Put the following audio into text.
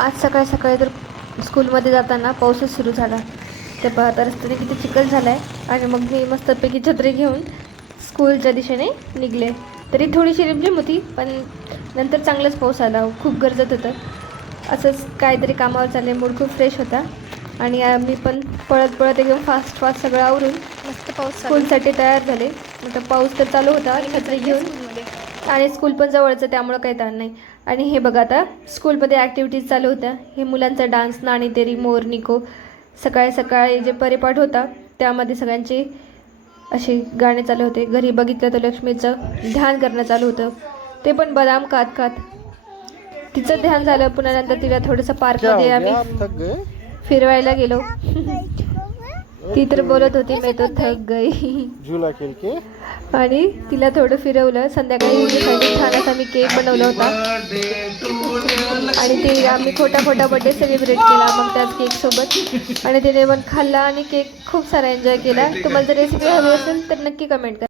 आज सकाळी सकाळी तर स्कूलमध्ये जाताना पाऊसच सुरू झाला. ते पाहता रस्त्याने किती चिखल झाला आहे. आणि मग मी मस्तपैकी छत्री घेऊन स्कूलच्या दिशेने निघले. तरी थोडीशी रिमझिम होती, पण नंतर चांगलाच पाऊस आला. खूप गरजत होतं. असंच काहीतरी कामावर चालले, मूड खूप फ्रेश होता. आणि मी पण पळत पळत एकदम फास्ट फास्ट सगळं आवरून मस्त पाऊस स्कूलसाठी तयार झाले. आता पाऊस तर चालू होता छत्री घेऊन, आणि स्कूल पण जवळचं, त्यामुळं काही ताण नाही. आणि हे बघा, आता स्कूलमध्ये ॲक्टिव्हिटीज चालू होत्या. हे मुलांचा डान्स, नाणी तेरी, मोर निको. सकाळी सकाळी जे परिपाठ होता त्यामध्ये सगळ्यांचे असे गाणे चालू होते. घरी बघितलं तर लक्ष्मीचं ध्यान करणं चालू होतं, ते पण बदाम खात खात. तिचं ध्यान झालं. पुन्हा नंतर तिला थोडंसं पार्कमध्ये आम्ही फिरवायला गेलो. ती तर बोलत होती, मी तो थक गई. झुला खेळ के आणि तिला थोडं फिरवलं. संध्याकाळी तिच्यासाठी छान असा मी केक बनवला होता, आणि ते आम्ही खोटा खोटा बड्डे सेलिब्रेट केला मग त्याच केकसोबत. आणि तिने पण खाल्ला आणि केक खूप सारा एन्जॉय केला. तुम्हाला जर रेसिपी हवी असेल तर नक्की कमेंट करा.